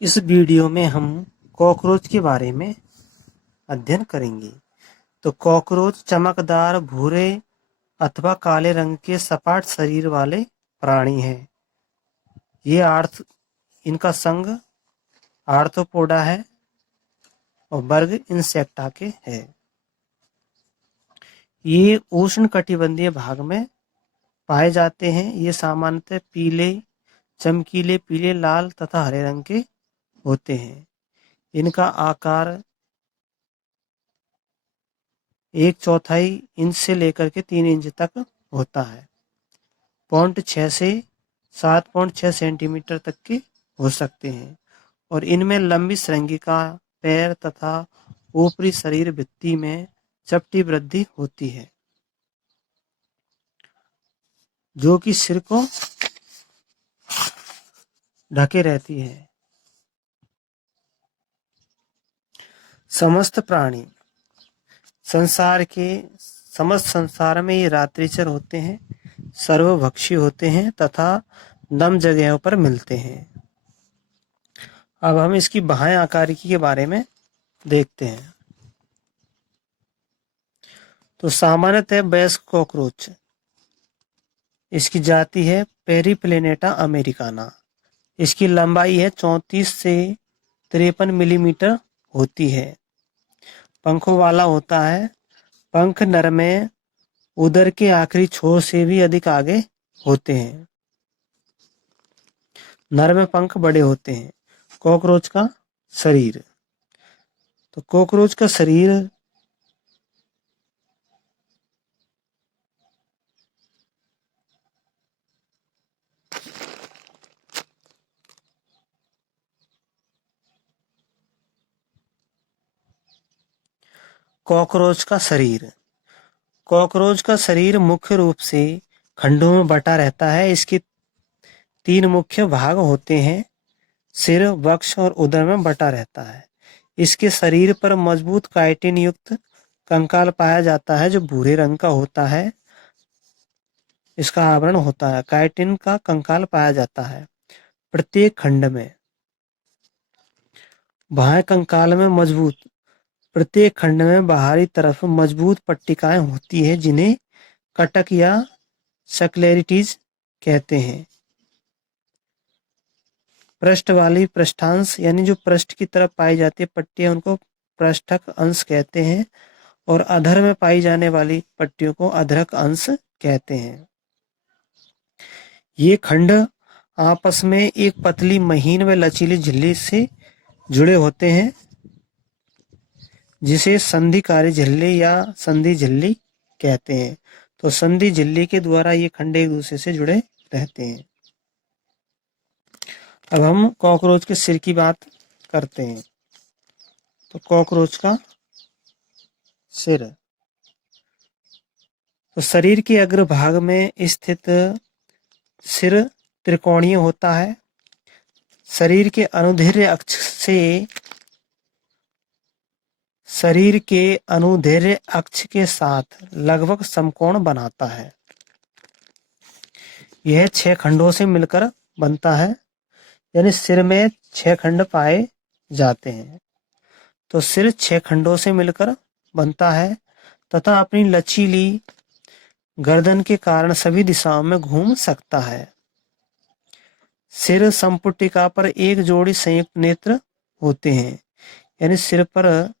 इस वीडियो में हम कॉकरोच के बारे में अध्ययन करेंगे। तो कॉकरोच चमकदार भूरे अथवा काले रंग के सपाट शरीर वाले प्राणी हैं। इनका संघ आर्थ्रोपोडा है और वर्ग इंसेक्टा के है। ये उष्णकटिबंधीय भाग में पाए जाते हैं। ये सामान्यतः चमकीले पीले, लाल तथा हरे रंग के होते हैं। इनका आकार 1/4 इंच से लेकर के 3 इंच तक होता है। 0.6 से 7.6 सेंटीमीटर तक के हो सकते हैं और इनमें लंबी श्रृंगिका, पैर तथा ऊपरी शरीर भित्ति में चपटी वृद्धि होती है जो कि सिर को ढके रहती है। समस्त प्राणी समस्त संसार में ये रात्रिचर होते हैं, सर्वभक्षी होते हैं तथा नम जगहों पर मिलते हैं। अब हम इसकी बाह्य आकारिकी के बारे में देखते हैं। तो सामान्यतः वयस्क कॉकरोच, इसकी जाति है पेरिप्लेनेटा अमेरिकाना। इसकी लंबाई है 34 से 53 मिलीमीटर होती है। पंखों वाला होता है। पंख नर में उदर के आखिरी छोर से भी अधिक आगे होते हैं। नर में पंख बड़े होते हैं। कॉकरोच का शरीर, तो कॉकरोच का शरीर कॉकरोच का शरीर कॉकरोच का शरीर मुख्य रूप से खंडों में बटा रहता है। इसके 3 मुख्य भाग होते हैं। सिर, वक्ष और उदर में बटा रहता है। इसके शरीर पर मजबूत काइटिन युक्त कंकाल पाया जाता है जो भूरे रंग का होता है। इसका आवरण होता है। काइटिन का कंकाल पाया जाता है प्रत्येक खंड में। बाह्य कंकाल में प्रत्येक खंड में बाहरी तरफ मजबूत पट्टिकाएं होती है जिन्हें कटक या स्क्लेरिटीज कहते हैं। पृष्ठ वाली पृष्ठांश यानी जो पृष्ठ की तरफ पाई जाती है पट्टियां, उनको पृष्ठक अंश कहते हैं और अधर में पाई जाने वाली पट्टियों को अधरक अंश कहते हैं। ये खंड आपस में एक पतली, महीन व लचीली झिल्ली से जुड़े होते हैं जिसे संधिकारी झिल्ली या संधि झिल्ली कहते हैं। तो संधि झिल्ली के द्वारा ये खंड एक दूसरे से जुड़े रहते हैं। अब हम कॉकरोच के सिर की बात करते हैं। तो कॉकरोच का सिर, तो शरीर के अग्रभाग में स्थित सिर त्रिकोणीय होता है। शरीर के अनुदैर्ध्य अक्ष के साथ लगभग समकोण बनाता है। यह 6 खंडों से मिलकर बनता है, यानी सिर में 6 खंड पाए जाते हैं। तो सिर 6 खंडों से मिलकर बनता है तथा अपनी लचीली गर्दन के कारण सभी दिशाओं में घूम सकता है। सिर संपुटिका पर एक जोड़ी संयुक्त नेत्र होते हैं, यानी सिर पर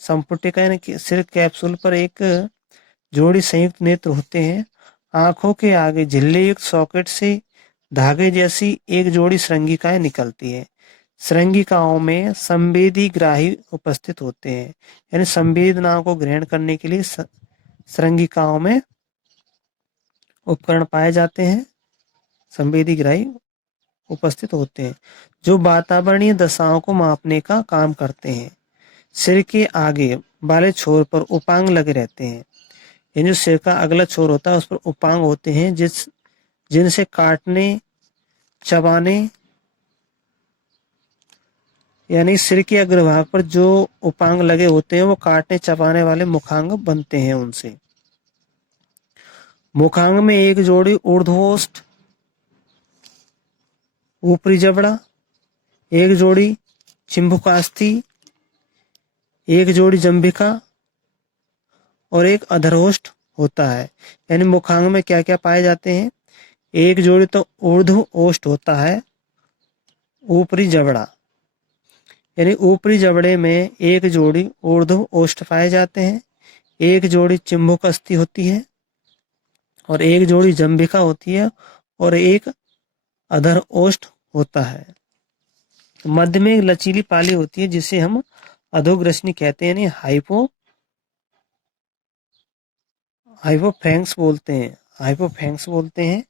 संपुटिका यानी कि सिर कैप्सूल पर एक जोड़ी संयुक्त नेत्र होते हैं। आंखों के आगे झिल्ली युक्त सॉकेट से धागे जैसी एक जोड़ी श्रृंगिकाएं निकलती है। श्रृंगिकाओं में संवेदी ग्राही उपस्थित होते हैं, यानी संवेदनाओं को ग्रहण करने के लिए श्रृंगिकाओं में उपकरण पाए जाते हैं। संवेदी ग्राही उपस्थित होते हैं जो वातावरणीय दशाओं को मापने का काम करते हैं। सिर के आगे वाले छोर पर उपांग लगे रहते हैं। ये जो सिर का अगला छोर होता है उस पर उपांग होते हैं जिनसे काटने, चबाने, यानी सिर के अग्रभाग पर जो उपांग लगे होते हैं वो काटने चबाने वाले मुखांग बनते हैं उनसे। मुखांग में एक जोड़ी ऊर्ध्वोष्ठ ऊपरी जबड़ा एक जोड़ी चिंबुकास्थि, एक जोड़ी जंभिका और एक अधरोष्ठ होता है। यानी मुखांग में क्या क्या पाए जाते हैं? एक जोड़ी तो ऊर्ध्व ओष्ठ होता है, ऊपरी जबड़ा, यानी ऊपरी जबड़े में एक जोड़ी ऊर्ध्व ओष्ठ पाए जाते हैं, एक जोड़ी चिंबुक अस्थि होती है और एक जोड़ी जंभिका होती है और एक अधर ओष्ठ होता है। मध्य में एक लचीली पाली होती है जिसे हम अधोग्रसनी कहते हैं, यानी हाइपोफैंक्स बोलते हैं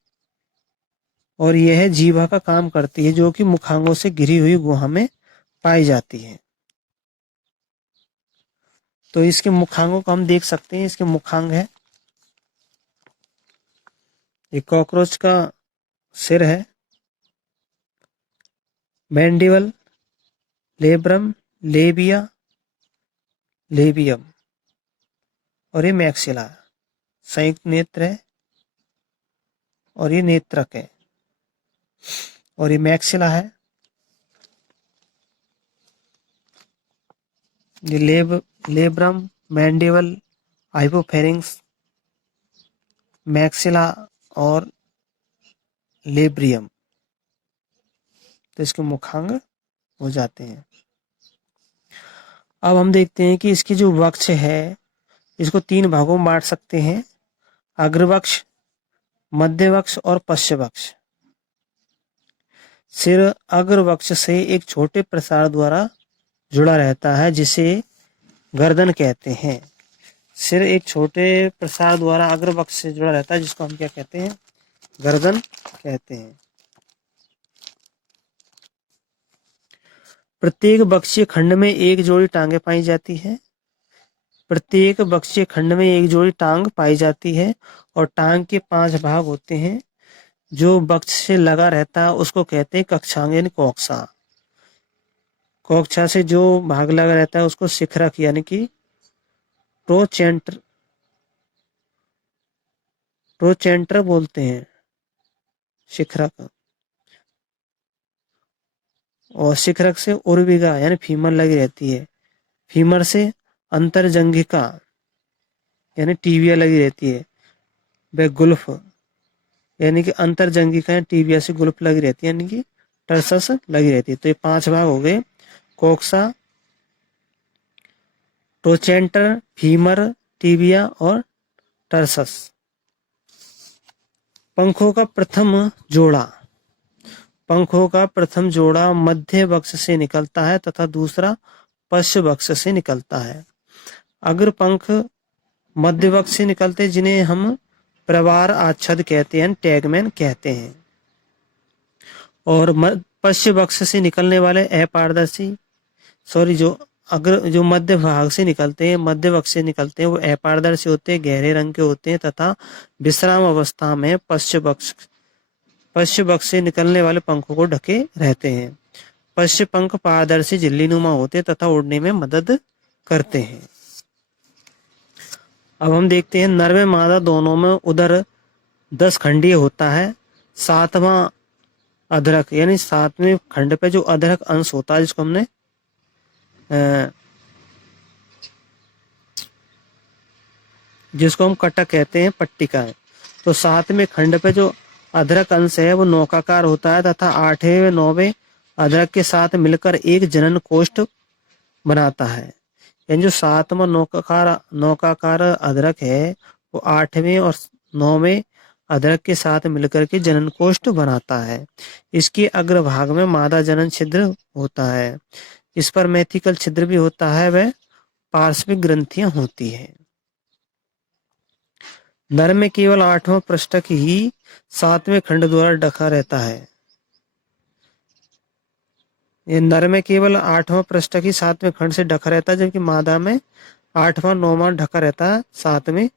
और यह जीवा का काम करती है जो कि मुखांगों से घिरी हुई गुहा में पाई जाती है। तो इसके मुखांगों को हम देख सकते हैं। इसके मुखांग है, ये कॉकरोच का सिर है, मैंडिबल, लेब्रम, लेबिया, लेबियम और ये मैक्सिला, संयुक्त नेत्र है और ये नेत्रक है और ये मैक्सिला है। ये लेब्रम, मैंडिबल, हाइपोफैरिंक्स, मैक्सिला और लेब्रियम, तो इसके मुखांग हो जाते हैं। अब हम देखते हैं कि इसकी जो वक्ष है इसको 3 भागों में बांट सकते हैं, अग्रवक्ष, मध्यवक्ष और पश्चवक्ष। सिर अग्रवक्ष से एक छोटे प्रसार द्वारा जुड़ा रहता है जिसे गर्दन कहते हैं। सिर एक छोटे प्रसार द्वारा अग्रवक्ष से जुड़ा रहता है जिसको हम क्या कहते हैं? गर्दन कहते हैं। प्रत्येक बक्षीय खंड में एक जोड़ी टांगे पाई जाती है। प्रत्येक बक्षीय खंड में एक जोड़ी टांग पाई जाती है और टांग के 5 भाग होते हैं। जो बक्ष से लगा रहता है उसको कहते हैं कक्षांग यानी कोक्सा। कोक्सा से जो भाग लगा रहता है उसको शिखरक यानी कि प्रोचेंटर बोलते हैं, शिखरक। और शिखरक से उर्विगा यानी फीमर लगी रहती है। फीमर से अंतरजंघिका यानी टीबिया लगी रहती है। व गुल्फ यानी कि अंतरजंघिका यानी टीबिया से गुल्फ लगी रहती है, यानी कि टर्सस लगी रहती है। तो ये 5 भाग हो गए, कोक्सा, प्रोचेंटर, फीमर, टीबिया और टर्सस। पंखों का प्रथम जोड़ा मध्य वक्ष से निकलता है तथा दूसरा पश्च वक्ष से निकलता है। अग्र पंख मध्य वक्ष से निकलते जिन्हें हम प्रवार आच्छद कहते हैं, टैगमैन कहते हैं। और पश्चिम वक्ष से निकलने वाले अपारदर्शी जो मध्य भाग से निकलते हैं, मध्य वक्ष से निकलते हैं, वो अपारदर्शी होते हैं, गहरे रंग के होते हैं तथा विश्राम अवस्था में पश्चिम वक्ष से निकलने वाले पंखों को ढके रहते हैं। पश्चिम पंख पारदर्शी झिल्लीनुमा होते हैं तथा उड़ने में मदद करते हैं। अब हम देखते हैं नर व मादा दोनों में उदर 10 खंडीय होता है। 7वां अधरक यानी 7वें खंड पे जो अधरक अंश होता है जिसको हमने जिसको हम कटक कहते हैं, पट्टिका है। तो 7वें खंड पे जो अधरक अंश है वो नौकाकार होता है तथा 8वें व 9वें अधरक के साथ मिलकर एक जनन कोष्ठ बनाता है। यानी जो 7वां नौकाकार अधरक है वो 8वें और 9वें अधरक के साथ मिलकर के जनन कोष्ठ बनाता है। इसके अग्रभाग में मादा जनन छिद्र होता है। इस पर मैथिकल छिद्र भी होता है, वह पार्श्विक ग्रंथियां होती है। नर में केवल 8वां पृष्ठक ही 7वें खंड द्वारा ढका रहता है। ये नर में केवल 8वां पृष्ठक ही 7वें खंड से ढका रहता है, जबकि मादा में 8वां 9वां ढका रहता है 7वें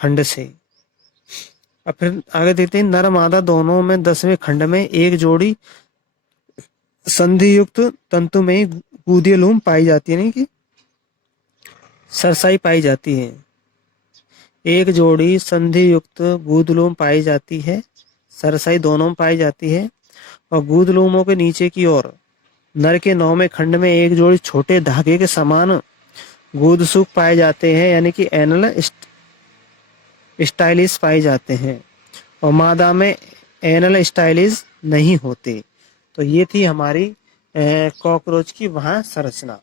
खंड से। अब फिर आगे देखते हैं नर मादा दोनों में 10वें खंड में एक जोड़ी संधि युक्त तंतु में गुदीय लोम पाई जाती है, नहीं कि सरसाई पाई जाती है। एक जोड़ी संधि युक्त गुदलोम पाई जाती है, सरसाई दोनों में पाई जाती है। और गुदलुमों के नीचे की ओर नर के 9वें खंड में एक जोड़ी छोटे धागे के समान गुदसूक पाए जाते हैं, यानी कि एनल स्टाइलिस पाए जाते हैं, और मादा में एनल स्टाइलिस नहीं होते। तो ये थी हमारी कॉकरोच की वहाँ संरचना।